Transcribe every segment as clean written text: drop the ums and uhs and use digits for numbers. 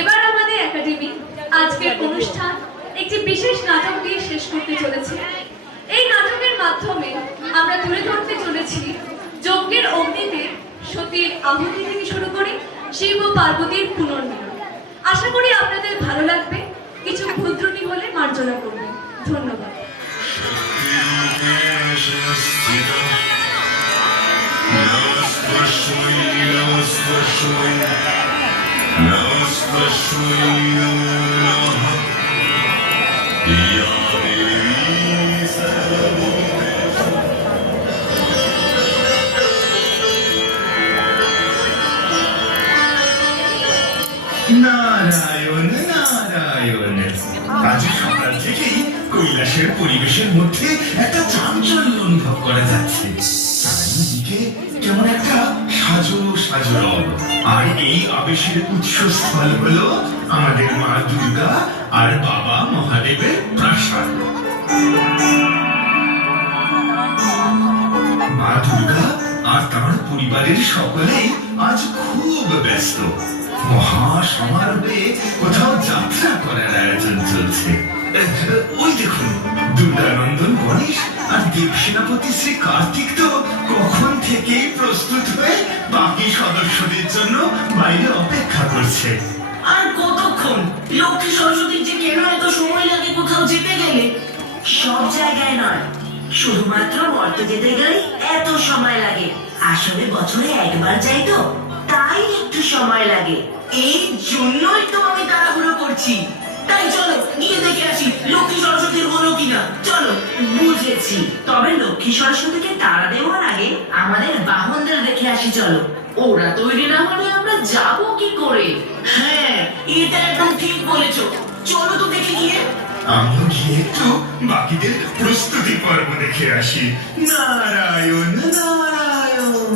এবার আমাদের একাডেমি আজকের অনুষ্ঠান একটি বিশেষ নাটক দিয়ে শেষ করতে চলেছে। এই নাটকের মাধ্যমে আমরা তুলে ধরতে চলেছি যজ্ঞের অগ্নিতে সতীর আহুতি থেকে শুরু করে শিব ও পার্বতীর পুনর্মিলন। আশা করি আপনাদের ভালো লাগবে। কিছু ভুল-ত্রুটি হলে মার্জনা করবেন। ধন্যবাদ। নারায়ণ নারায়ণ। আজ সকাল থেকেই কৈলাসের পরিবেশের মধ্যে একটা চাঞ্চল্য অনুভব করা যাচ্ছে। চারিদিকে কেমন একটা সাজো সাজো রব। আর এই আবেশের উৎসস্থল হলো আমাদের মা দুর্গা আর বাবা মহাদেবের প্রাসাদ। মা দুর্গা আর তার পরিবারের সকলেই আজ খুব ব্যস্ত। মহাসমারোহে কোথাও যাত্রা করার আয়োজন চলছে। ওই দেখুন, দুর্গানন্দন গণেশ আর দেব সেনাপতি শ্রী কার্তিক তো কখন থেকেই প্রস্তুত হয়ে বাকি সদস্যদের জন্য বাইরে অপেক্ষা করছে। আর কতক্ষণ? লক্ষ্মী সরস্বতীর যে কেন এত সময় লাগে কোথাও যেতে গেলে? সব জায়গায় নয়, শুধুমাত্র মর্তে যেতে গেলেই এত সময় লাগে। আসলে বছরে একবার যাই তো, তাই একটু সময় লাগে। এই জন্যই তো আমি তাড়াহুড়ো করছি। তাই চলো গিয়ে দেখে আসি লক্ষ্মী সরস্বতীর হলো কিনা। চলো। বুঝেছি, তবে লক্ষ্মী সরস্বতীকে তাড়া দেওয়ার আগে আমাদের বাহনদের দেখে আসি। চলো। ওরা তৈরি না হলে আমরা যাব কি করে? হ্যাঁ, এটা একদম ঠিক বলেছো। চলো তো দেখে গিয়ে। আমি গিয়ে একটু বাকিদের প্রস্তুতি পর্ব দেখে আসি। নারায়ণ নারায়ণ।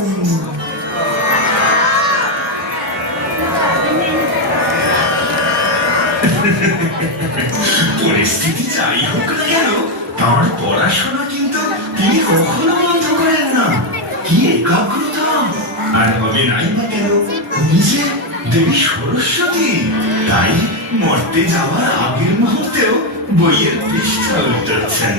পরিস্থিতি যাই হোক না কেন, তার পড়াশোনা কিন্তু তিনি কখনো বন্ধ করেন না। কি একাগ্রতা! আর হবে নাই বা কেন, নিজে দেবী সরস্বতী। তাই মর্তে যাওয়ার আগের মুহূর্তেও বইয়ের পৃষ্ঠা উল্টাচ্ছেন।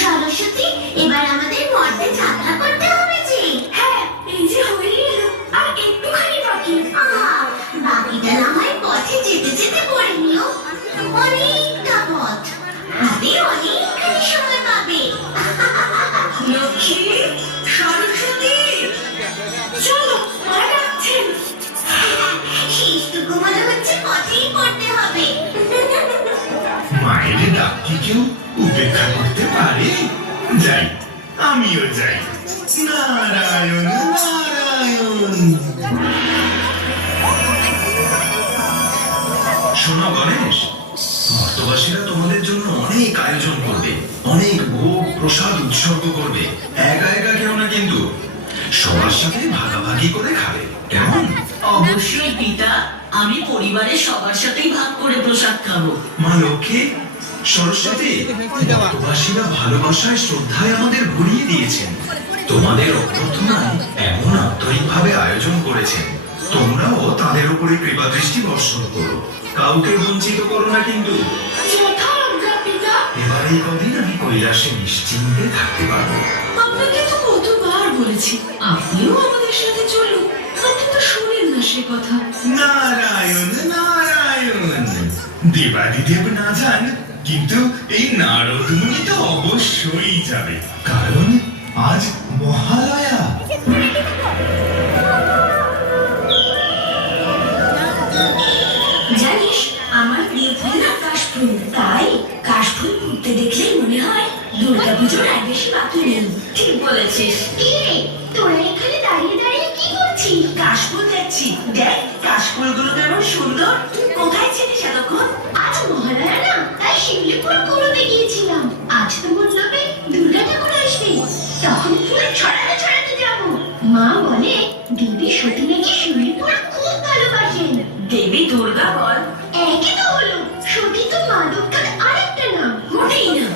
সরস্বতী, এবার আমাদের মর্তে যাত্রা করতে হবে যে। হ্যাঁ, এই যে হয়ে এলো, আর একটুখানি বাকি। বাকিটা না হয় পথে যেতে যেতে পড়ে নিও। অনেকটা পথ, হাতে অনেকখানি সময় পাবে। লক্ষ্মী সরস্বতী, চলো, মা ডাকছেন। শেষটুকু মনে হচ্ছে পথেই পড়তে হবে। মায়ের ডাক কি কেউ উপেক্ষা করতে পারে? যাই, আমিও যাই। নারায়ণ নারায়ণ। শোনো গণেশ, মর্তবাসীরা তোমাদের জন্য অনেক আয়োজন করবে, অনেক ভোগ প্রসাদ উৎসর্গ করবে। একা একা কেউ না কিন্তু, সবার সাথে ভাগাভাগি করে খাবে, কেমন? অবশ্যই পিতা, আমি পরিবারের সবার সাথেই ভাগ করে প্রসাদ খাবো। মা লক্ষ্মী, সরস্বতী, মর্তবাসীরা ভালোবাসায় শ্রদ্ধায় আমাদের ভরিয়ে দিয়েছেন। তোমাদের অভ্যর্থনায় এমন আন্তরিকভাবে আয়োজন করেছেন। তোমরাও তাদের উপরে কৃপা দৃষ্টি বর্ষণ করো, কাউকে বঞ্চিত করো না কিন্তু। এবার এই কদিন আমি কৈলাসে নিশ্চিন্তে থাকতে পারবো। আপনাকে তো কতবার বলেছি আপনিও আমাদের সাথে চলুন, আপনি তো শুনেন না সে কথা। নারায়ণ নারায়ণ। দেবাদিদেব না যান, কিন্তু এই নারদ মুনি তো অবশ্যই যাবে, কারণ আজ মহালয়া। জানিস, আমার প্রিয় ফুল না কাশফুল। তাই কাশফুল ফুটতে দেখলেই মনে হয় দুর্গাপুজোর আর বেশি বাকি নেই। ঠিক বলেছিস। কি রে, তোরা এখানে দাঁড়িয়ে দাঁড়িয়ে কি করছিস? কাশফুল দেখছি। দেখ কাশফুলগুলো কেমন সুন্দর। তুই কোথায় ছিলিস এতক্ষণ? আজ মহালয়া না, তাই শিউলিফুল কুড়োতে গিয়েছিলাম। আজ তো মণ্ডপে দুর্গা ঠাকুর আসবে, তখন ফুল ছড়াতে ছড়াতে যাবো। মা বলে দেবী সতী নাকি শিউলিফুল খুব ভালোবাসেন। দেবী দুর্গা বল? একই তো হলো, সতী তো মা দুর্গার আরেকটা নাম। মোটেই না,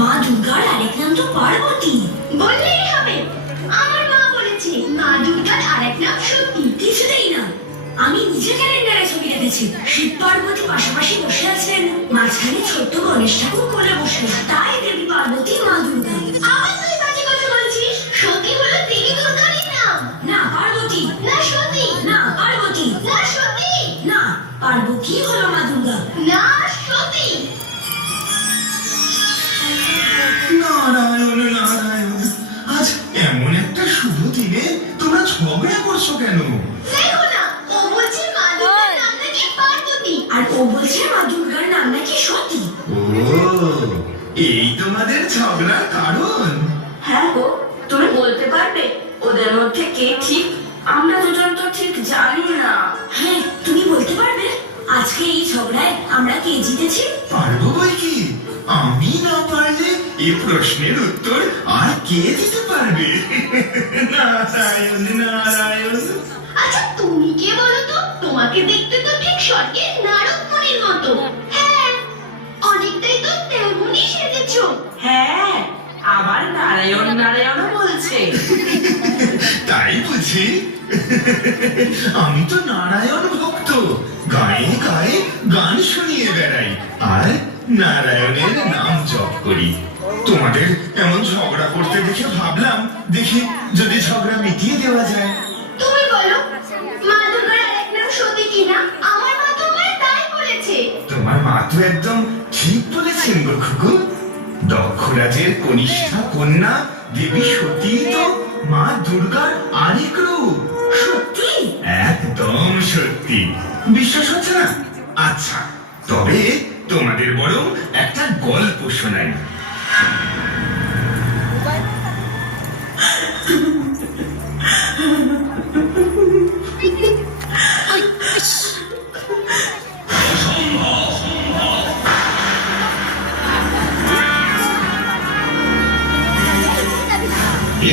মা দুর্গার আরেক নাম তো পার্বতী। বললেই হবে, আমার মা বলেছে মা দুর্গার আরেক নাম সতী। কিছুতেই না, আমি নিজে ক্যালেন্ডারে ছবি রেখেছি। শিব পার্বতী পাশাপাশি বসে আছেন, মাঝখানে ছোট্ট গণেশ ঠাকুর কোলে বসে, তাই দেবী পার্বতী মা দুর্গা। আবার তুই বাজে কথা বলছিস। সতী হলো দেবী দুর্গারই নাম। না পার্বতী, না সতী, না পার্বতী, না সতী, না পার্বতী হলো মা দুর্গা। না সতী। নারায়ণ নারায়ণ, আজ এমন একটা শুভ দিনে তোমরা ঝগড়া করছো কেন? দেখো না, ও বলছে মা দুর্গার নাম নাকি পার্বতী। আর ও বলছে মা দুর্গার নাম নাকি সতী। ও, এই তোমাদের ঝগড়ার কারণ? হ্যাঁ গো, তুমি বলতে পারবে ওদের মধ্যে কে ঠিক? আমরা দুজন তো ঠিক জানি না। হ্যাঁ, তুমি বলতে পারবে আজকে এই ঝগড়ায় আমরা কে জিতেছি? পারবো বই কি, আমি না পারলে এই প্রশ্নের উত্তর আর কে দিতে পারবে? নারায়ণ নারায়ণ। আচ্ছা তুমি কে বলো তো? তোমাকে দেখতে তো ঠিক স্বর্গের নারদ মুনির মতো। হ্যাঁ, অনেকটাই তো তেমনই সেজেছো। হ্যাঁ, আবার নারায়ণ নারায়ণ বলছে। তাই বুঝি? আমি তো নারায়ণ ভক্ত, গায়ে গায়ে গান শুনিয়ে বেড়াই আর নারায়ণের নাম জপ করি। তোমাদের এমন ঝগড়া করতে দেখে ভাবলাম, দেখি যদি ঝগড়া মিটিয়ে দেওয়া যায়। তুমি বলো, মা দুর্গার আরেক নাম সতী কিনা? আমার মা তো আমায় তাই বলেছে। তোমার মা তো একদম ঠিক বলেছেন গো খুকু। দক্ষরাজের কনিষ্ঠা কন্যা দেবী সতী তো মা দুর্গার আরেক রূপ। সত্যি? একদম সত্যি। বিশ্বাস হচ্ছে না? আচ্ছা, তবে তোমাদের বরং একটা গল্প শোনাই।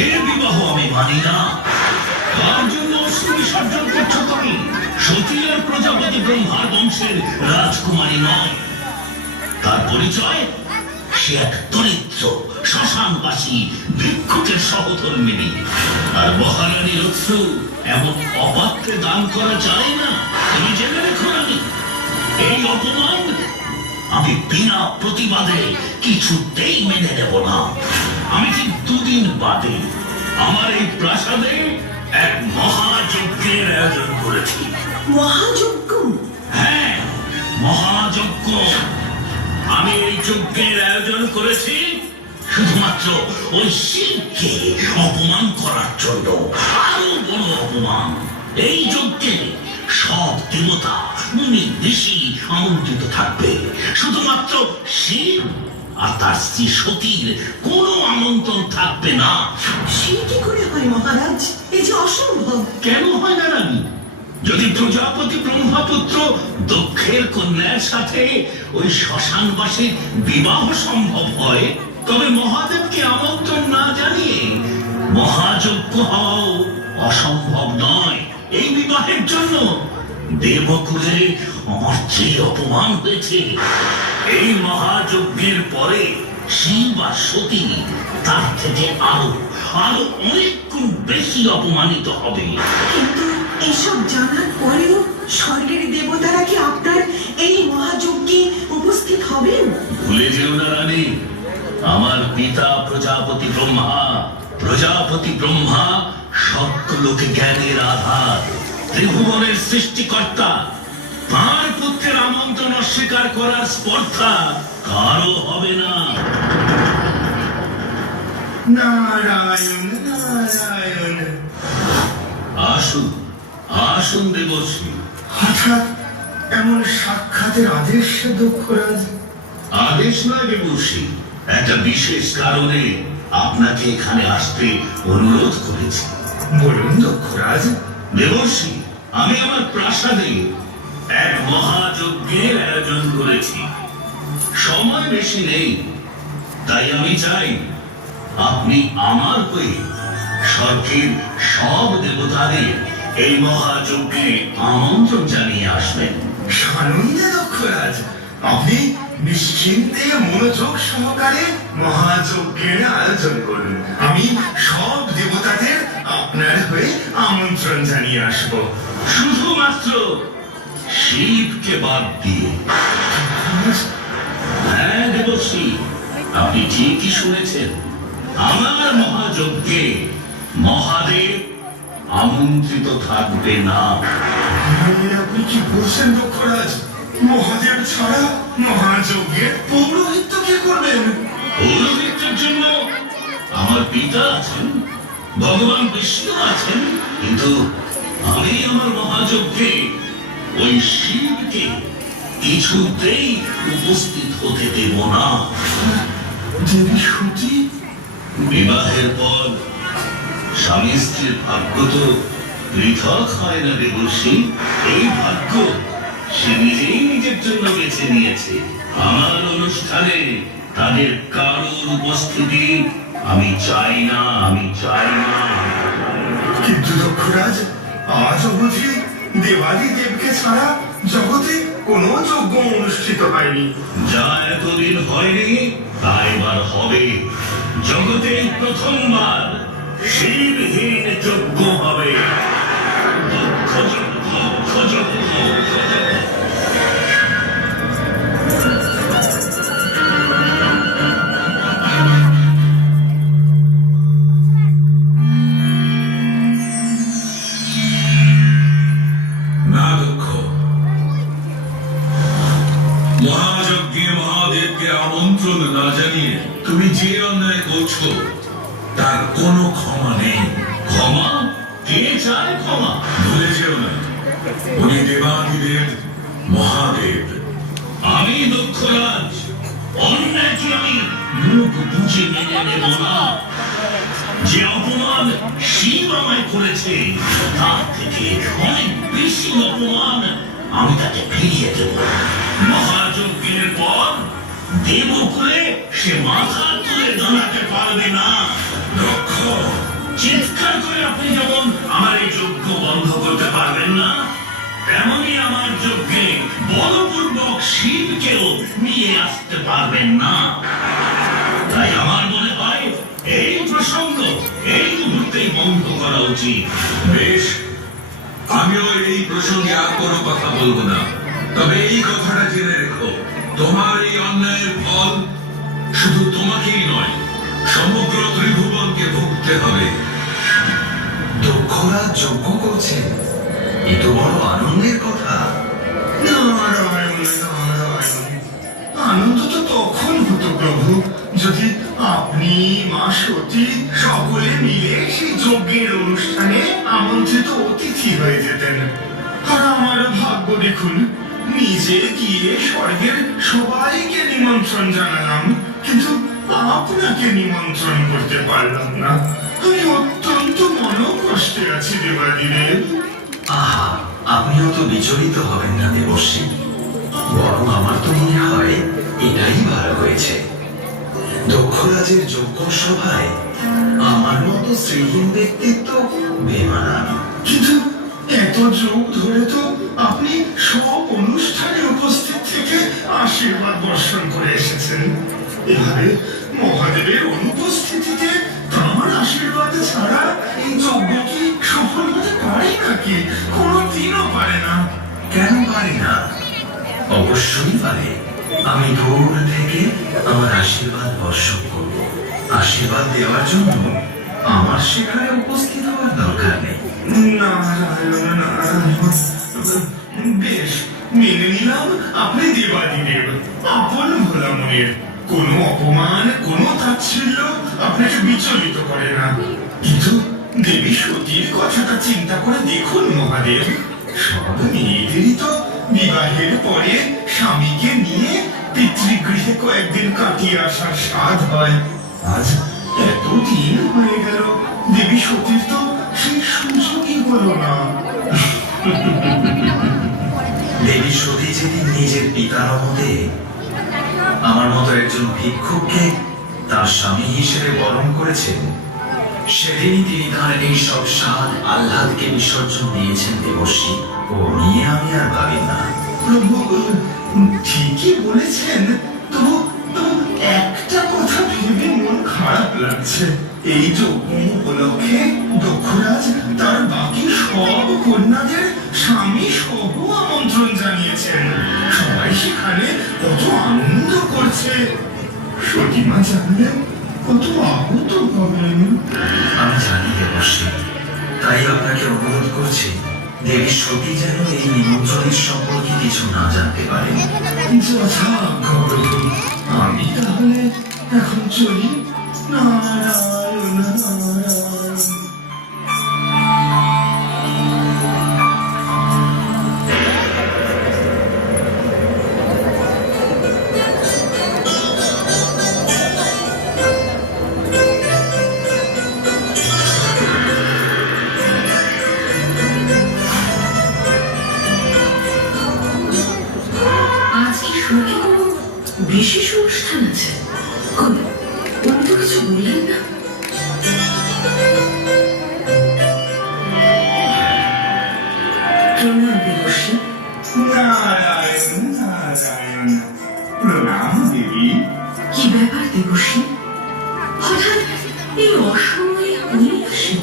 এর বিবাহ আমি মানি না। তার জন্য অস্ত্র বিসর্জন করছো তুমি। সতী আর প্রজাপতি ব্রহ্মার বংশের রাজকুমারী নয়। তার পরিচয়, সে এক দরিদ্র শ্মশানবাসী ভিক্ষুকের সহধর্মিণী। আর মহারানীর অশ্রু এমন অপাত্রে দান করা যায় না। তুমি জেনে রেখো রানী, এই অপমান আমি বিনা প্রতিবাদে কিছুতেই মেনে নেব না। আমি ঠিক দুদিন বাদে আমার এই প্রাসাদে এক মহাযজ্ঞের আয়োজন করেছি। মহাযজ্ঞ? হ্যাঁ, মহাযজ্ঞ। আমি এই যজ্ঞের আয়োজন করেছি শুধুমাত্র ওই শিবকে অপমান করার জন্য। আরো বড় অপমান, এই যজ্ঞে সব দেবতা মুনি ঋষি আমন্ত্রিত থাকবে। শুধুমাত্র শিব আর তার স্ত্রী সতীর কোনো আমন্ত্রণ থাকবে না। সে কি করে হয় মহারাজ? এ যে অসম্ভব। কেন হয় না রানী? যদি প্রজাপতি ব্রহ্মপুত্র দক্ষের কন্যার সাথে ওই শ্মশানবাসীর বিবাহ সম্ভব হয়, তবে মহাদেবকে আমন্ত্রণ না জানিয়ে মহাযজ্ঞ হওয়াও অসম্ভব নয়। এই বিবাহের জন্য দেবকুলে আমার যে অপমান হয়েছে, এই মহাযজ্ঞের পরে শিব আর সতী তার থেকে আরো আরো অনেক গুণ বেশি অপমানিত হবে। কিন্তু এসব জানার পরেও স্বর্গের দেবতারা কি আপনার এই মহাযজ্ঞে উপস্থিত হবেন? ভুলে যেও না রানী, আমার পিতা প্রজাপতি ব্রহ্মা। প্রজাপতি ব্রহ্মা সত্যলোকে জ্ঞানের আধার, ত্রিভুবনের সৃষ্টিকর্তা। তাঁর পুত্রের আমন্ত্রণ অস্বীকার করার স্পর্ধা কারো হবে না। নারায়ণ নারায়ণ। আসুন আসুন দেবশ্রী। হঠাৎ এমন সাক্ষাতের আদেশ দক্ষরাজ? আদেশ নয় দেবশ্রী, একটা বিশেষ কারণে আপনাকে এখানে আসতে অনুরোধ করেছি। বলুন দক্ষরাজ। দেবশ্রী, আমি আমার প্রাসাদে এক মহাযজ্ঞের আয়োজন করেছি। সময় বেশি নেই, তাই আমি চাই আপনি আমার হয়ে স্বর্গের সব দেবতাদের এই মহাযজ্ঞে আমন্ত্রণ জানিয়ে আসবেন। সানন্দে দক্ষরাজ, আপনি নিশ্চিন্তে মনোযোগ সহকারে মহাযজ্ঞের আয়োজন করুন। আমি সব দেবতাদের আপনার হয়ে আমন্ত্রণ জানিয়ে আসবো। শুধুমাত্র শিবকে বাদ দিয়ে। হ্যাঁ দেবশ্রী, আপনি ঠিকই শুনেছেন। আমার মহাযজ্ঞে মহাদেব আমন্ত্রিত থাকবে না। আপনি কি বলছেন দক্ষরাজ? মহাদেব ছাড়া মহাযজ্ঞের পৌরোহিত্য কে করবেন? পৌরোহিত্যের জন্য আমার পিতা আছেন, ভগবান বিষ্ণু আছেন, কিন্তু আমি আমার মহাযজ্ঞে ওই শিবকে কিছুতেই উপস্থিত হতে দেব না। দেবী সতী? বিবাহের পর স্বামী স্ত্রীর ভাগ্য তো পৃথক হয় না দেবর্ষী। এই ভাগ্য সে নিজেই নিজের জন্য বেছে নিয়েছে। আমার অনুষ্ঠানে তাদের কারোর উপস্থিতি আমি চাই না, আমি চাই না। কিন্তু দক্ষরাজ, আজ অবধি দেবাদি দেবকে ছাড়া জগতে কোনো যজ্ঞ অনুষ্ঠিত হয়নি। যা এতদিন হয়নি তা এবার হবে। জগতে প্রথমবার শিবহীন যজ্ঞ হবে। দক্ষ যজ্ঞ, দক্ষ যজ্ঞ। না দক্ষ, মহাযজ্ঞে মহাদেবকে আমন্ত্রণ না জানিয়ে তুমি যে অন্যায় করছো তার কোনো ক্ষমা নেই। ক্ষমা? কে চায় ক্ষমা? ভুলে যেও না, উনি দেবাদিদেব মহাদেব। আমি দক্ষরাজ, অন্যায়কে আমি মুখ বুঝে মেনে নেব না। যে অপমান শিব আমায় করেছে তার থেকে অনেক বেশি অপমান আমি তাকে ফিরিয়ে দেব। মহাযজ্ঞের পর দেবকুলে সে মাথা তুলে দাঁড়াতে পারবে না। দক্ষ, চিৎকার করে আপনি যেমন আমার এই যজ্ঞ বন্ধ করতে পারবেন না, তেমনি আমার যজ্ঞে বলপূর্বক শিবকেও নিয়ে আসতে পারবেন না। তাই আমার মনে হয় এই প্রসঙ্গ এই মুহূর্তেই বন্ধ করা উচিত। বেশ, আমিও এই প্রসঙ্গে আর কোনো কথা বলবো না। তবে এই কথাটা জেনে রেখো, তোমার এই অন্যায়ের ফল শুধু তোমাকেই নয়, সমগ্র ত্রিভুবনকে ভুগতে হবে। দক্ষরাজ যজ্ঞ করছেন, এ তো বড় আনন্দের কথা। নারায়ণ নারায়ণ। আনন্দ তো তখন হতো প্রভু, যদি আপনি, মা সতী সকলে মিলে সেই যজ্ঞের অনুষ্ঠানে আমন্ত্রিত অতিথি হয়ে যেতেন। আর আমার ভাগ্য দেখুন, নিজে গিয়ে স্বর্গের সবাইকে নিমন্ত্রণ জানালাম, কিন্তু আপনাকে নিমন্ত্রণ করতে পারলাম না। আমি অত্যন্ত মনোকষ্টে আছি দেবাদিদেব। আহা, আপনিও তো বিচলিত হবেন না দেবশ্রী। বরং আমার তো মনে হয় এটাই ভালো হয়েছে। দক্ষরাজের যজ্ঞ সভায় আমার মতো শ্রীহীন ব্যক্তিত্ব বেমানান। কিন্তু এত যুগ ধরে তো আপনি সব অনুষ্ঠানে উপস্থিত থেকে আশীর্বাদ বর্ষণ করে এসেছেন। এভাবে মহাদেবের অনুপস্থিতিতে তাঁর আশীর্বাদ ছাড়া এই যজ্ঞ কি সফল হতে পারে নাকি? কোনোদিনও পারে না। কেন পারি না? অবশ্যই পারে। আমি দূর থেকে আমার আশীর্বাদ বর্ষণ করব। আশীর্বাদ দেওয়ার জন্য আমার সেখানে উপস্থিত হওয়ার দরকার নেই। নারায়ণ নারায়ণ। বেশ, মেনে নিলাম আপনি দেবাদিদেব, আপন ভোলা মনের। কোনো অপমান, কোনো তাচ্ছিল্য আপনাকে বিচলিত করে না। কিন্তু দেবী সতীর কথাটা চিন্তা করে দেখুন মহাদেব, সব মেয়েদেরই তো বিবাহের পরে স্বামীকে নিয়ে পিতৃগৃহে কয়েকদিন কাটিয়ে আসার স্বাদ হয়। আজ এতদিন হয়ে গেল, দেবী সতীর তো সেই সুযোগই হলো না। দেবী সতী যেদিন নিজের পিতার মতে আমার মতো একজন ভিক্ষুককে তার স্বামী হিসেবে বরণ করেছেন, সেদিনই তিনি তার এই সব স্বাদ আহ্লাদকে বিসর্জন দিয়েছেন দেবশ্রী। ও নিয়ে আমি আর ভাবি না। প্রভু ঠিকই ঠিকই বলেছেন, তবু তবু একটা কথা ভেবে মন খারাপ লাগছে। এই যজ্ঞ উপলক্ষে দক্ষরাজ তার বাকি সব কন্যাদের স্বামী সহ আমন্ত্রণ জানিয়েছেন। সবাই সেখানে কত আনন্দ করছে, সতীমা জানলে কত আহত হবেন। আমি জানি দেবশ্রী, তাই আপনাকে অনুরোধ করছি দেবী সতী যেন এই নিমন্ত্রণের সম্পর্কে কিছু না জানতে পারেন। যথাজ্ঞা প্রভু, আমি তাহলে এখন চলি। নারায়ণ নারায়ণ। আজ কি স্বর্গে কোনো বিশেষ অনুষ্ঠান আছে? কই, উনি তো কিছু বললেন না। প্রণাম দেবশ্রী। নারায়ণ নারায়ণ। প্রণাম দেবী। কি ব্যাপার দেবশ্রী, হঠাৎ এই অসময়ে উনি আসেন?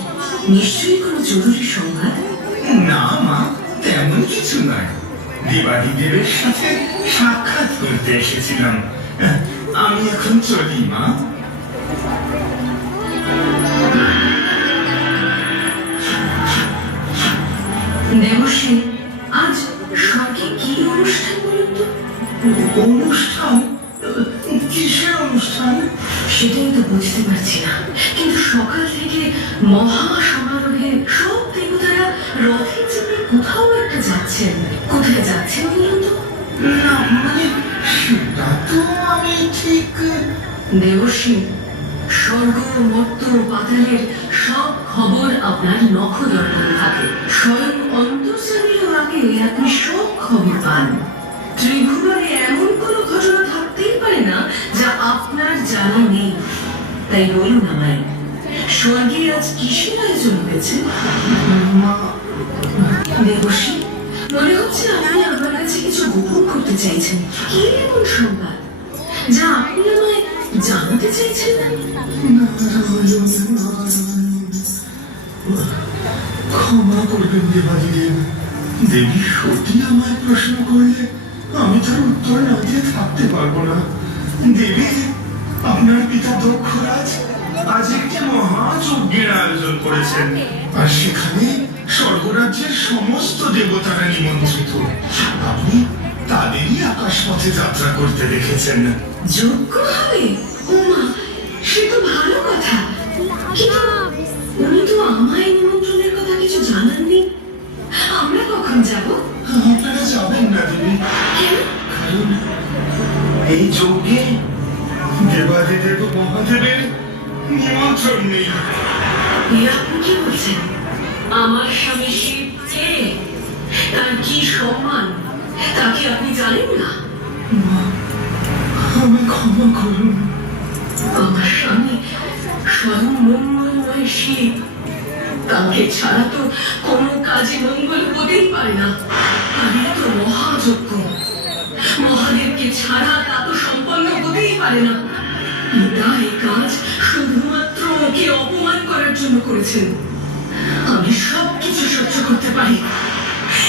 নিশ্চয়ই কোনো জরুরি সংবাদ। না মা, তেমন কিছু নয়। দেবাদিদেবের সাথে সাক্ষাৎ করতে এসেছিলাম। আমি এখন চলি মা। দেবশ্রী, আজ স্বর্গে কি অনুষ্ঠান বলুন তো? অনুষ্ঠান? কিসের অনুষ্ঠান? সেটাই তো বুঝতে পারছি না, কিন্তু সকাল থেকে মহা সমারোহে সব দেবতারা রথে চেপে কোথাও একটা যাচ্ছেন। কোথায় যাচ্ছেন বলুন তো? না মানে সেটা তো আমি ঠিক। দেবশ্রী, স্বর্গ মর্ত পাতালের সব খবর আপনার নখদর্পণে থাকে। স্বয়ং অন্তর্যামীর আগে আপনি সব খবর পান। ত্রিভুবনে এমন কোনো ঘটনা থাকতেই পারে না যা আপনার জানা নেই। তাই বলুন আমায়, স্বর্গে আজ কিসের আয়োজন হয়েছে? দেবশ্রী, মনে হচ্ছে আপনি আমার কাছে কিছু গোপন করতে চাইছেন। কি এমন সংবাদ যা আপনি আমায় জানাতে চাইছেন না? নারায়ণ নারায়ণ। ক্ষমা করবেন দেবাদিদেব। দেবী সতী আমায় প্রশ্ন করলে আমি তার উত্তর না দিয়ে থাকতে পারবো না। দেবী, আপনার পিতা দক্ষরাজ আজ একটি মহাযজ্ঞের আয়োজন করেছেন, আর সেখানে স্বর্গরাজ্যের সমস্ত দেবতারা নিমন্ত্রিত। আপনি তাদেরই আকাশপথে যাত্রা করতে দেখেছেন। যোগ্য হবে? উমা, সে তো ভালো কথা, কিন্তু উনি তো আমায় নিমন্ত্রণের কথা কিছু জানাননি। আমরা কখন যাব? আপনারা যাবেন না দেবী, কেন? কারণ এই যজ্ঞে দেবাদিদেব মহাদেবের নিমন্ত্রণ নেই। এ আপনি কি বলছেন? আমার স্বামী শিব কে? তার কি সম্মান তা কি আপনি জানেন না? আমি ক্ষমা করুন। আমার স্বামী স্বয়ং মঙ্গলময় শিব, তাকে ছাড়া তো কোনো কাজে মঙ্গল হতেই পারে না। আমি তো মহাযজ্ঞ, মহাদেবকে ছাড়া তা তো সম্পন্ন হতেই পারে না। পিতা এই কাজ শুধুমাত্র ওকে অপমান করার জন্য করেছেন। আমি সবকিছু সহ্য করতে পারি,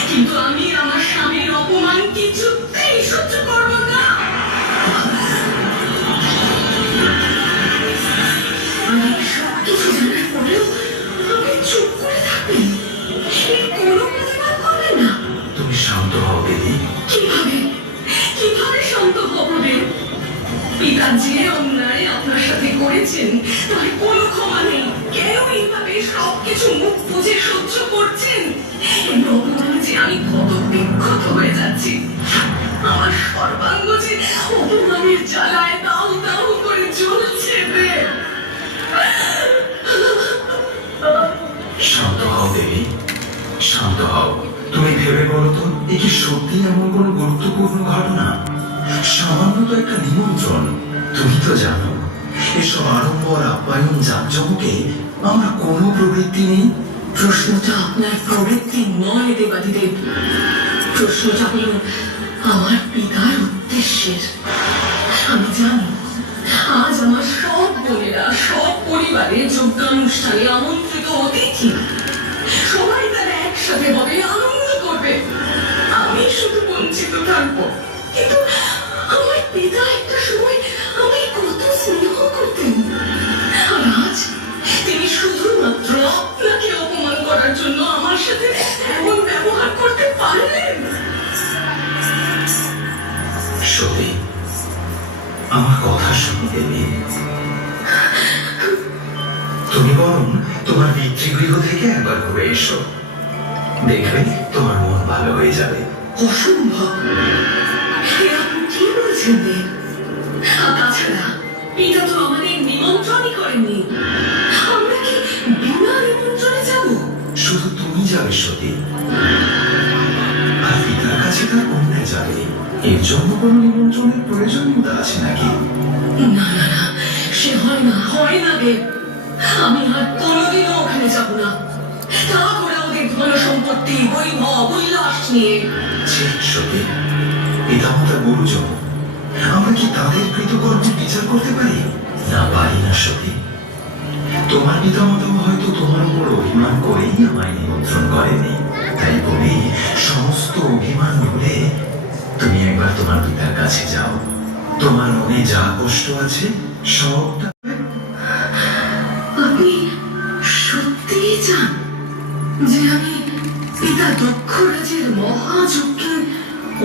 কিন্তু আমি আমার স্বামীর অপমান কিছুতেই সহ্য করব না। আমি সবকিছু জানার পরেও আমি চুপ করে থাকবে, সে কোনো প্রতিবাদ করবে না। তুমি শান্ত হও দেবী। কিভাবে কিভাবে শান্ত হব রে? পিতা যে অন্যায় আপনার সাথে করেছেন তার কোনো ক্ষমা নেই। কেন এইভাবে সবকিছু মুখ বুঝে সহ্য করছেন? এই অপমানে যে আমি কত বিক্ষত হয়ে যাচ্ছি। আমার সর্বাঙ্গ যে অপমানের জ্বালায় দাউ দাউ করে জ্বলছে রে। শান্ত হও দেবী, শান্ত হও। তুমি ভেবে বলো তো, এ কি সত্যি এমন কোনো গুরুত্বপূর্ণ ঘটনা? সামান্য তো একটা নিমন্ত্রণ। তুমি তো জানো এসব আড়ম্বর আপ্যায়ন জাঁকজমকে আমার কোনো প্রবৃত্তি নেই। প্রশ্নটা আপনার প্রবৃত্তি নয় দেবাদিদেব, প্রশ্নটা হলো আমার পিতার উদ্দেশ্য। কিসের? আমি জানি আজ আমার সব বোনেরা সব পরিবারে যজ্ঞানুষ্ঠানে আমন্ত্রিত অতিথি, সবাই তারা একসাথে হবে, আনন্দ করবে, আমি শুধু বঞ্চিত থাকবো। কিন্তু আমার পিতা একটা সময় আমায় কত স্নেহ করতেন, আর আজ তিনি শুধুমাত্র আপনাকে অপমান করার জন্য আমার সাথে এমন ব্যবহার করতে পারলেন। সত্যি আমার কথা শুনতে নেই। তুমি বরং তোমার পিতৃগৃহ থেকে একবার ঘুরে এসো, দেখবে তোমার মন ভালো হয়ে যাবে। অসম্ভব, এ আপনি কি বলছেন রে? আর তাছাড়া পিতা তো আমাদের নিমন্ত্রণই করেননি, আমরা কি বিনা নিমন্ত্রণে যাব? শুধু তুমি যাবে সতী, আর পিতার কাছে তার কন্যা যাবে। এর জন্য কোনো নিমন্ত্রণের প্রয়োজনীয়তা আছে নাকি? না না না, সে হয় না, হয় না রে। আমি আর কোনোদিনও ওখানে যাব না, তা করে ওদের ধন সম্পত্তি, বৈভব, উল্লাস নিয়ে। ঠিক সতী, পিতামাতা গুরুজন, আমরা কি তাদের কৃতকর্ম বিচার করতে পারি? না, পারি না সতী। তোমার পিতামাতা হয়তো তোমার উপর অভিমান করেই আমায় নিমন্ত্রণ করেনি, তাই বলি সমস্ত অভিমান ভুলে তুমি একবার তোমার পিতার কাছে যাও। তোমার মনে যা কষ্ট আছে সবটা। আপনি সত্যিই চান যে আমি পিতা দক্ষরাজের মহাযজ্ঞে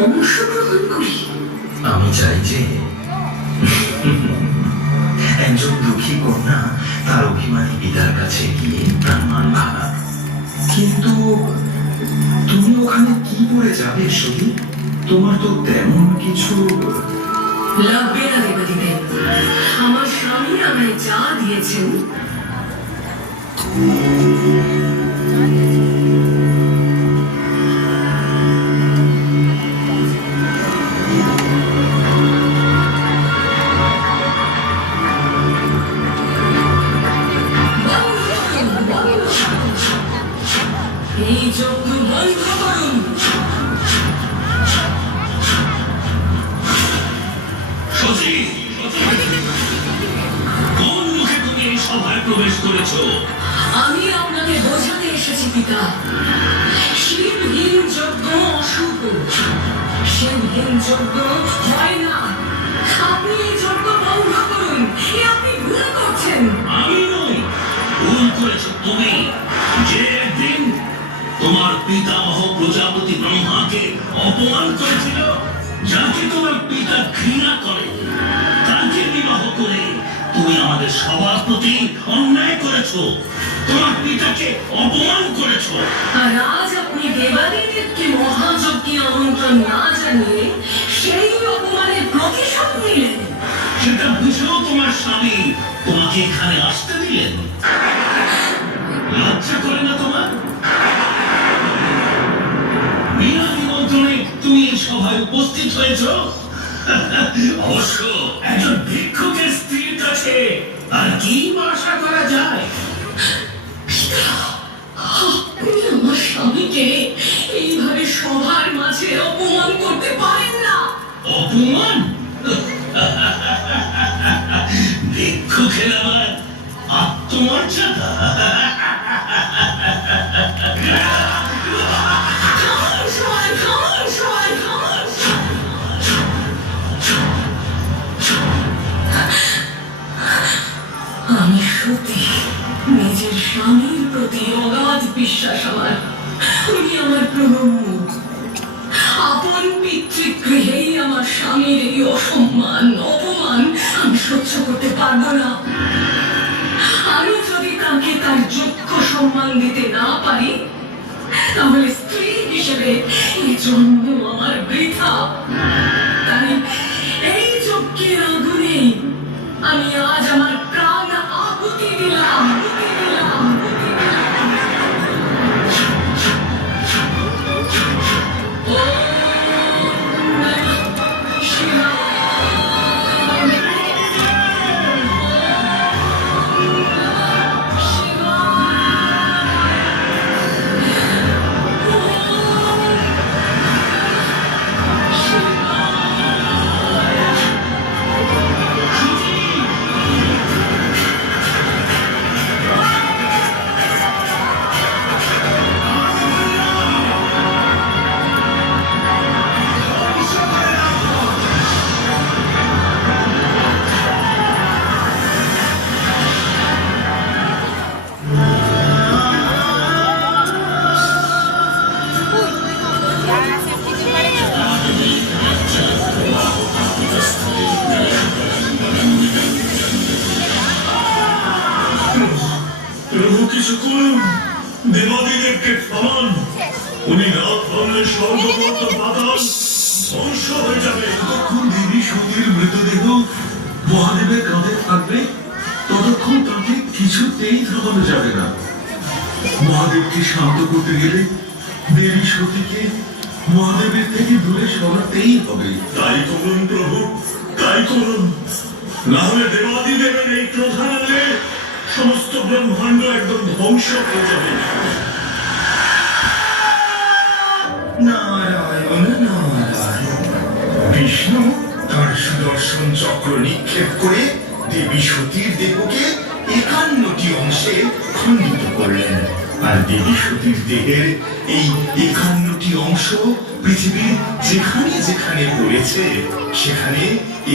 অংশগ্রহণ করি? আমি চাই যে একজন দুঃখী কন্যা তার অভিমানী পিতার কাছে গিয়ে প্রাণমান ভাঙা। কিন্তু তুমি ওখানে কি করে যাবে সতী? তোমার তো তেমন কিছু লাগবে না দেবাদিদেব, আমার স্বামী আমায় যা দিয়েছেন এই যজ্ঞ বন্ধ করুন। সতী, কোন মুখে তুমি এই সভায় প্রবেশ করেছো? আমি আপনাকে বোঝাতে এসেছি পিতা, শিবহীন যজ্ঞ অশুভ, শিবহীন যজ্ঞ হয় না। আপনি এই যজ্ঞ বন্ধ করুন, এ আপনি ভুল করছেন। আমি নই, ভুল করেছো তুমি, যে একদিন তোমার পিতামহ প্রজাপতি ব্রহ্মাকে অপমান করেছিল, যাকে তোমার পিতা ঘৃণা করে, তাকে বিবাহ করে তুমি আমাদের সবার প্রতি অন্যায় করেছো, তোমার পিতাকে অপমান করেছো। আর আজ আপনি দেবাদিদেবকে মহাযজ্ঞে আমন্ত্রণ না জানিয়ে সেই অপমানের প্রতিশোধ নিলেন। সেটা বুঝেও তোমার স্বামী তোমাকে এখানে আসতে দিলেন? লজ্জা করে না তোমার? বিনা নিমন্ত্রণে তুমি এই সভায় উপস্থিত হয়েছ, অবশ্য একজন ভিক্ষুকের স্ত্রীর কাছে আর কি আশা করা যায়? আপনি আমার স্বামীকে এইভাবে সবার মাঝে অপমান করতে পারেন না। অপমান? ভিক্ষুকের আবার আত্মমর্যাদা? থামুন সবাই, থামুন সবাই, থামুন। আমি সত্যি নিজের স্বামীর প্রতি অগাধ বিশ্বাস আমার, উনি আমার প্রণম্য। আপন পিতৃগৃহেই আমার স্বামীর এই অসম্মান, অপমান আমি সহ্য করতে পারবো না। আমি যদি তাকে তার যোগ্য সম্মান দিতে না পারি, তাহলে স্ত্রী হিসেবে এই জন্ম আমার বৃথা। তাই এই যজ্ঞের আগুনেই আমি আজ আমার প্রাণ আহুতি দিলাম। উনি না থামলে স্বর্গবর্ত বাতাস ধ্বংস হয়ে যাবে। যতক্ষণ দেবী সতীর মৃতদেহ মহাদেবের কাঁধে থাকবে ততক্ষণ তাকে কিছুতেই থামানো যাবে না। মহাদেবকে শান্ত করতে গেলে দেবী সতীকে মহাদেবের থেকে দূরে সরাতেই হবে। তাই করুন প্রভু, তাই করুন। না হলে দেবাদিদেবের এই প্রধানে সমস্ত ব্রহ্মাণ্ড একদম ধ্বংস হয়ে যাবে। নারায়ণ নারায়ণ। বিষ্ণু তার সুদর্শন চক্র নিক্ষেপ করে দেবী সতীর দেহকে 51টি অংশে খণ্ডিত করলেন। আর দেবী সতীর দেহের এই 51টি অংশ পৃথিবীর যেখানে যেখানে পড়েছে সেখানে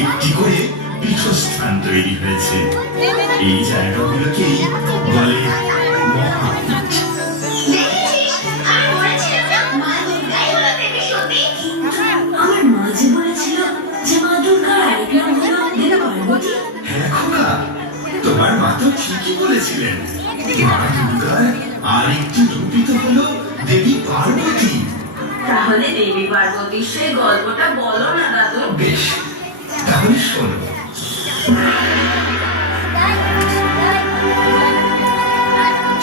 একটি করে পীঠস্থান তৈরি হয়েছে। এই জায়গাগুলোকেই বলে মহাপীঠ। দেখেছিস, আমি বলেছিলাম না, মা দুর্গাই হলো দেবী সতী। আমার মা যে বলেছিল যে মা দুর্গার আরেক নাম হলো দেবী পার্বতী। হ্যাঁ খোকা, তোমার মা তো ঠিকই বলেছিলেন। মা দুর্গার আরেকটি রূপই তো হলো দেবী পার্বতী। তাহলে দেবী পার্বতীর সেই গল্পটা বলো না দাদু। বেশ, তাহলে শোনো।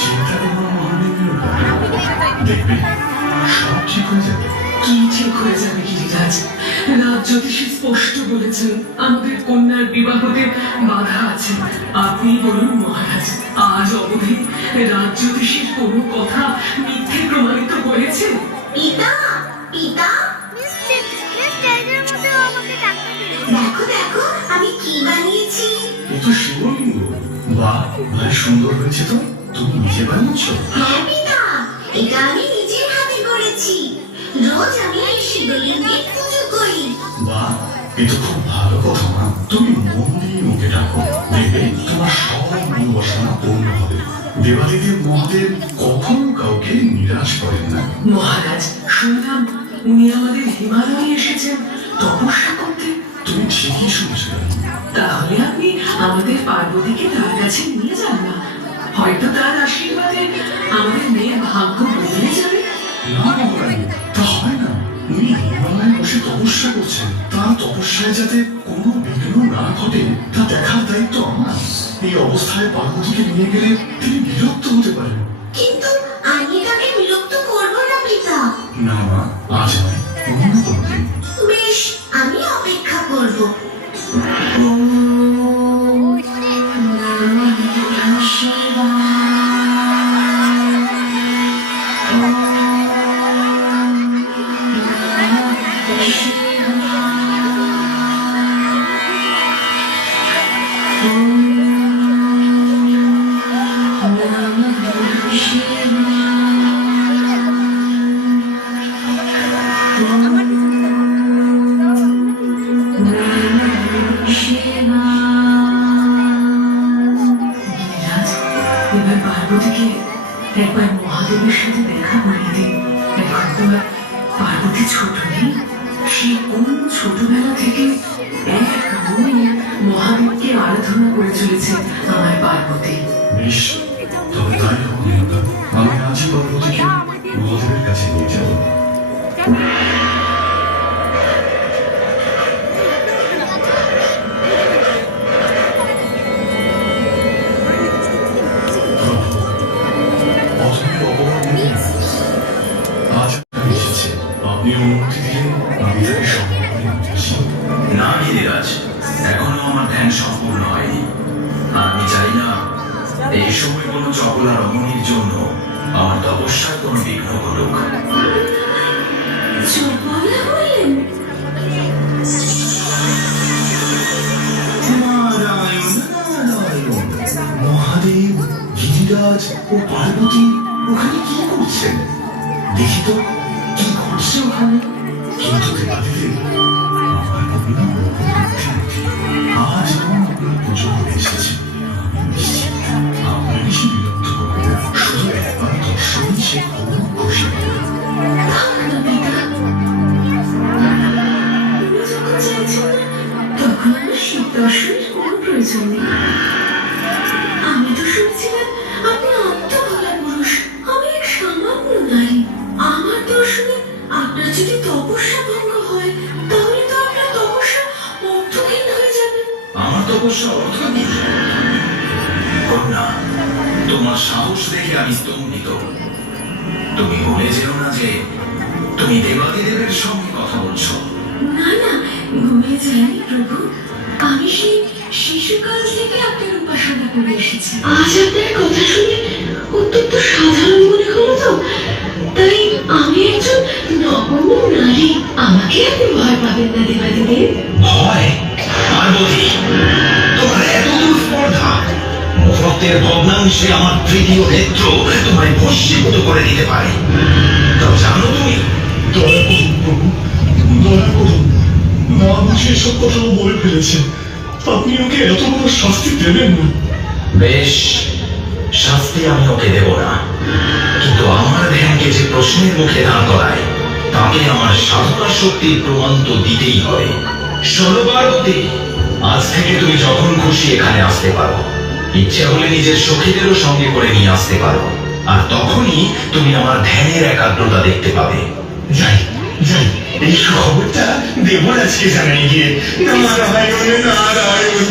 চিন্তা করো মহাদেবের উপরে। দেখবে সব ঠিক হয়ে যাবে। কি ঠিক হয়ে যাবে গিরিরাজ? রাজ জ্যোতিষী স্পষ্ট বলেছেন আমাদের কন্যার বিবাহতে বাধা আছে। আপনি বলুন মহারাজ, আজ অবধি রাজ জ্যোতিষীর কোনো কথা মিথ্যে প্রমাণিত হয়েছে? পিতা, পিতা, দেখো দেখো আমি কি বানিয়েছি। এ তো শিবলিঙ্গ। বাহ, ভাই সুন্দর হয়েছে তো। তুমি নিজে বানিয়েছ? হ্যাঁ পিতা, এটা আমি নিজের হাতে করেছি। রোজ আমি এই শিবলিঙ্গের পুজো করি। বাহ, এ তো খুব ভালো কথা মা। তুমি মন দিয়ে ওকে ডাকো, দেখবে তোমার সব মনোবাসনা পূর্ণ হবে। দেবাদিদেব মহাদেব কখনো কাউকে নিরাশ করেন না। মহারাজ, শুনলাম উনি আমাদের হিমালয়ে এসেছেন তপস্যা করতে। তুমি ঠিকই শুনছো। তাহলে আপনি আমাদের পার্বতীকে তার কাছে নিয়ে যান না। হয়তো তার আশীর্বাদে আমাদের মেয়ের ভাগ্য বদলে যাবে। না মহারানী, তা হয় না। উনি হিমালয়ে বসে তপস্যা করছেন। তার তপস্যায় যাতে কোনো বিঘ্ন না ঘটে তা দেখার দায়িত্ব আমার। এই অবস্থায় পার্বতীকে নিয়ে গেলে তিনি বিরক্ত হতে পারেন। কিন্তু আমি তাকে বিরক্ত করবো না পিতা। না মা, আজ নয়, অন্য কোনো দিন। বেশ, আমি অপেক্ষা করবো। গিরিরাজ, এবার পার্বতীকে একবার মহাদেবের সাথে দেখা করিয়ে দিন। এখন তো আর পার্বতী ছোট নেই। সেই কোন ছোটবেলা থেকে এক মনে মহাদেবকে আরাধনা করে চলেছে আমার পার্বতী। বেশ, তবে তাই হোক নিরুদা। আমি আজই পার্বতীকে মহাদেবের কাছে নিয়ে যাব। অধমের অপমান নেই। আজ আমি এসেছি। আপনি অনুমতি দিলে আমি তাকে সম্মান করে নিয়ে আসি। না গিরিরাজ, এখনো আমার ধ্যান সম্পূর্ণ হয়নি। আর আমি চাই না এই সময় কোনো চপলা রমণীর জন্য আমার তপস্যার কোনো বিঘ্ন ঘটুক। চপলা বললেন? নারায়ণ নারায়ণ। মহাদেব, গিরিরাজ ও পার্বতী ওখানে কি করছেন? দেখি তো কি ঘটছে ওখানে। কিন্তু দেবাদিদেব, আমার কন্যা আজ এবং আপনার পুজো করে এসেছে। আমি নিশ্চিত আপনার বেশি বিরক্ত করবে না। শুধু একবার দর্শনই সে খুব খুশি হবে। উনি যখন চাইছেন না, তখন আমার শীত দর্শনের কোনো প্রয়োজন নেই। আমি তো শুনছিলাম আপনি আত্মভোলা পুরুষ, আমি এক সামান্য নারী। আমার দোষ তপস্যা অর্থ কি? কন্যা, তোমার সাহস দেখে আমি স্তম্ভিত। তুমি ভুলে যেও না যে তুমি দেবাদিদেবের সঙ্গে কথা বলছো। না না, ভুলে যাইনি প্রভু। আমি সেই শিশুকাল থেকে আপনার উপাসনা করে এসেছি। আজ আপনার কথা শুনে অত্যন্ত সাধারণ মনে হলো তো, তাই আমি একজন নগণ্য নারী। আমাকে আপনি ভয় পাবেন না দেবাদিদেব। ভয়? পার্বতী, তোমার এত দুঃস্পর্ধা! মুহূর্তের ভগ্নাংশে আমার তৃতীয় নেত্র তোমায় ভস্মীভূত করে দিতে পারে। তাও জানো তুমি? দয়া করুন প্রভু, দয়া করুন। না বুঝে এসব কথা ও বলে ফেলেছে। আপনি ওকে এত বড় শাস্তি দেবেন না। বেশ, শাস্তি আমি ওকে দেব না, কিন্তু আমার ধ্যানকে যে প্রশ্নের মুখে দাঁড় করায় তাকে আমার সাধনা শক্তির প্রমাণ তো দিতেই হবে। শোনো পার্বতী, আজ থেকে তুমি যখন খুশি এখানে আসতে পারো। ইচ্ছে হলে নিজের সখীদেরও সঙ্গে করে নিয়ে আসতে পারো, আর তখনই তুমি আমার ধ্যানের একাগ্রতা দেখতে পাবে। যাই যাই, এই খবরটা দেবরাজকে জানাই গিয়ে। নারায়ণ নারায়ণ।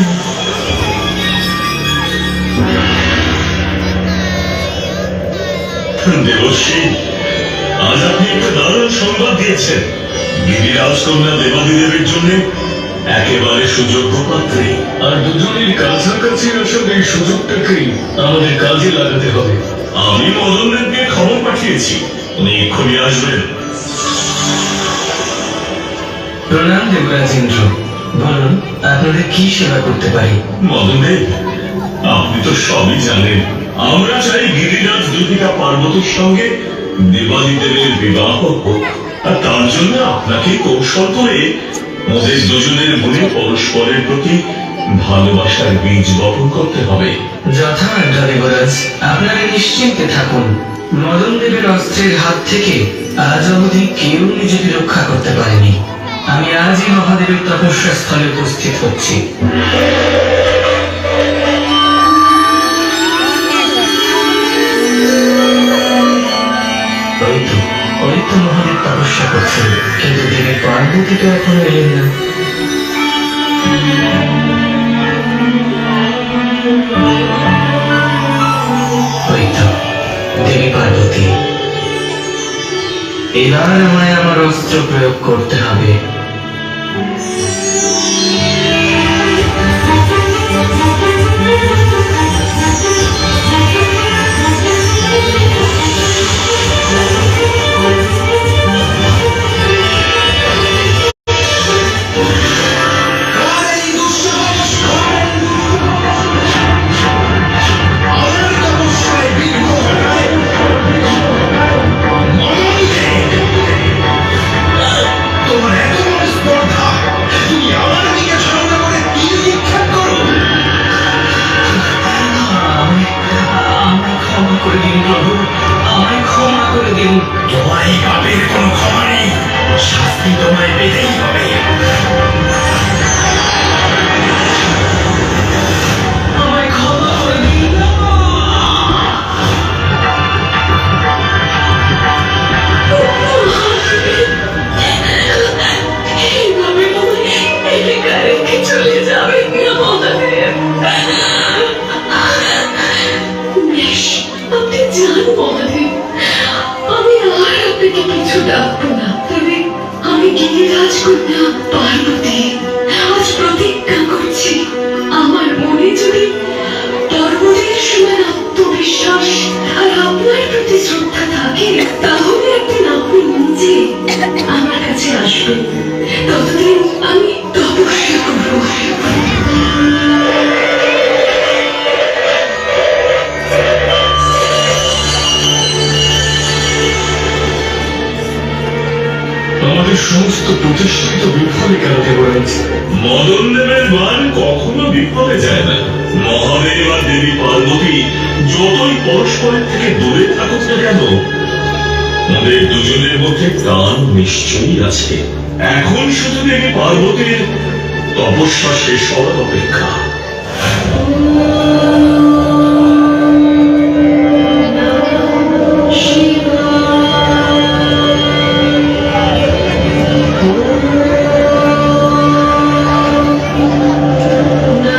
দেবশ্রী, আজ আপনি একটা দারুণ সংবাদ দিয়েছেন। গিরিরাজ কন্যা দেবাদিদেবের জন্য একেবারে সুযোগ্য পাত্রী। আর দুজনের কাছাকাছি আসার এই সুযোগটাকেই আমাদের কাজে লাগাতে হবে। আমি মদন দেবকে খবর পাঠিয়েছি, উনি এক্ষুনি আসবেন। প্রণাম দেবরাজ ইন্দ্র, বলুন আপনাদের কি সেবা করতে পারি? মদন দেব, আপনি তো সবই জানেন। আমরা চাই গিরিরাজ দুর্গা পার্বতীর সঙ্গে দেবাদিদেবের বিবাহ হোক, আর তার জন্য আপনাকে কৌশল করে ওদের দুজনের মনে পরস্পরের প্রতি ভালোবাসার বীজ বপন করতে হবে। যথাজ্ঞা দেবরাজ, আপনারা নিশ্চিন্তে থাকুন। মদন দেবের অস্ত্রের হাত থেকে আজ অবধি কেউ নিজেকে রক্ষা করতে পারেনি। আমি আজই মহাদেবের তপস্যা স্থলে উপস্থিত হচ্ছি। ওই তো মহাদেব তপস্যা করছেন, কিন্তু দেবী পার্বতী তো এখনো এলেন না। ওই তো দেবী পার্বতী। এবার আমায় আমার অস্ত্র প্রয়োগ করতে হবে। তোমার এত বড় স্পর্ধা, তুমি আমার দিকে ছলনা করে তীর নিক্ষেপ করো। আমায় ক্ষমা করে দিন প্রভু, আমায় ক্ষমা করে দিন। তোমার এই পাপের কোনো ক্ষমা নেই, শাস্তি তোমায় পেতেই হবে। আমায় ক্ষমা করে দিন। এইভাবে আমায় একা রেখে চলে যাবেন না মহাদেব। বেশ, আপনি যান মহাদেব, আমি আর আপনাকে কিছু ডাকবো না। তবে আমি গিরিরাজ কন্যা পার্বতী আজ প্রতিজ্ঞা করছি, আমার মনে যদি পর্বতের সমান আত্মবিশ্বাস আর আপনার প্রতি শ্রদ্ধা থাকে, তাহলে একদিন আপনি নিজে আমার কাছে আসবেন। ততদিন আমি তপস্যা করব। আমাদের সমস্ত প্রচেষ্টা তো বিফলে গেল দেবরাজ। মদন দেবের বান কখনো বিফলে যায় না। মহাদেব আর দেবী পার্বতী যতই পরস্পরের থেকে দূরে থাকুক না কেন, ওদের দুজনের মধ্যে প্রাণ নিশ্চয়ই আছে। এখন শুধু দেবী পার্বতীর তপস্যা শেষ হওয়ার অপেক্ষা। না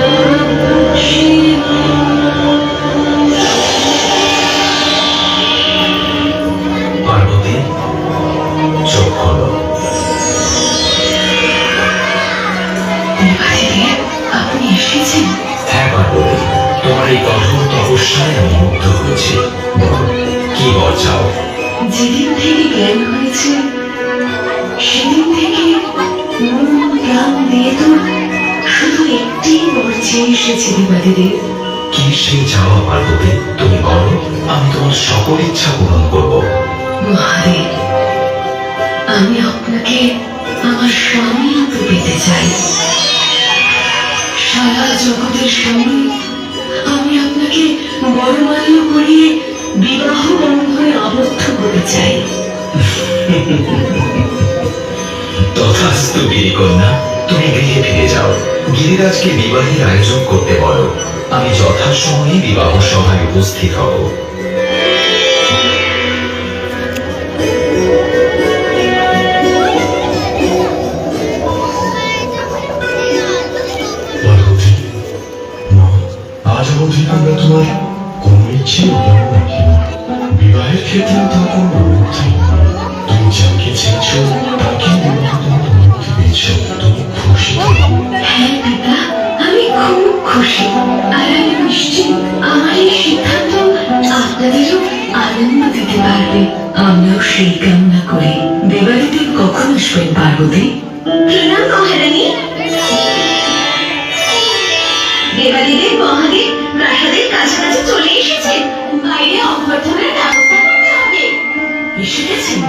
এই কঠোর তপস্যায় আমি মুগ্ধ হয়েছি। বল, কি বর চাও? যেদিন থেকে জ্ঞান হয়েছে সেদিন থেকে মন প্রাণ দিয়ে তো শুধু একটি বর চেয়ে এসেছি দেবাদিদেব। কি সেই চাওয়া পার্বতী? তুমি বলো, আমি তোমার সকল ইচ্ছা পূরণ করব। মহাদেব, আমি আপনাকে আমার স্বামী রূপে পেতে চাই। সারা জগতের স্বামী আমি আপনাকে বরমাল্য করিয়ে বিবাহ বন্ধনে আবদ্ধ করতে চাই। তথাস্তু গিরিকন্যা, তুমি গৃহে ফিরে যাও। গিরিরাজকে বিবাহের আয়োজন করতে বলো। আমি যথাসময়ে বিবাহ সভায় উপস্থিত হব। পার্বতী, মা, আজ অবধি আমরা তোমার কোনো ইচ্ছে অপূর্ণ রাখিনি। বিবাহের ক্ষেত্রে তা কোনো অনুমতি নেই। তুমি যাকে চেয়েছ তাকে বিবাহ তোমার অনুমতি পেয়েছ। তুমি খুশি তো? হ্যাঁ পিতা, আমি খুব খুশি। আর আমি নিশ্চিত আমার এই সিদ্ধান্ত আপনাদেরও আনন্দ দিতে পারবে। আমরাও সেই কামনা করি। দেবাদিদেব কখন আসবেন পার্বতী? প্রণাম মহারানী। দেবাদিদেব মহাদেব প্রাসাদের কাছাকাছি চলে এসেছেন। বাইরে অভ্যর্থনার ব্যবস্থা করতে হবে। এসে গেছেন?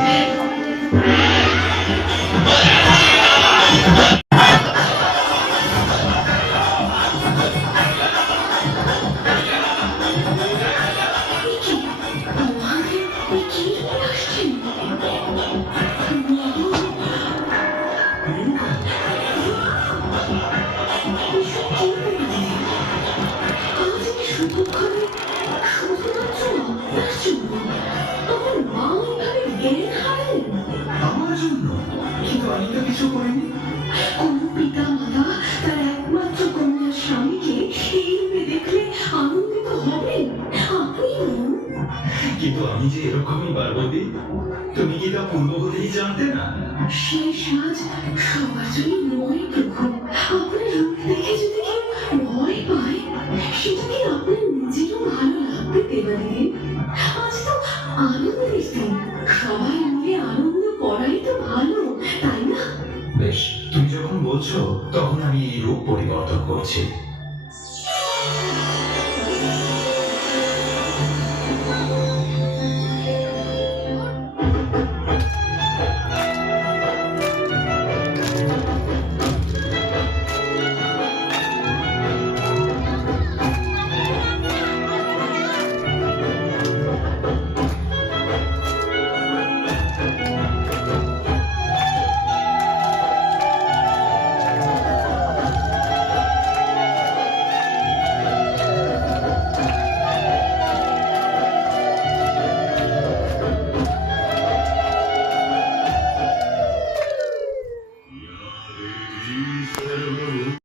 আমার জন্য? কিন্তু আমি তো কিছু করিনি। কোন পিতা মাতা তার একমাত্র কন্যার স্বামীকে এই রূপে দেখলে আনন্দিত হবেন? আপনি বলুন। কিন্তু আমি যে এরকমই পার্বতী, তুমি কি তা পূর্ব হতেই জানতে না? সেই সাজ সবার জন্য নয় প্রভু। আপনার রূপ দেখে যদি কেউ ভয় পায়, সেটা কি আপনার নিজেরও ভালো লাগবে দেবাদিদেব? আজ তো আনন্দের দিন, সবাই মিলে আনন্দ করাই তো ভালো, তাই না? বেশ, তুমি যখন বলছো তখন আমি এই রূপ পরিবর্তন করছি।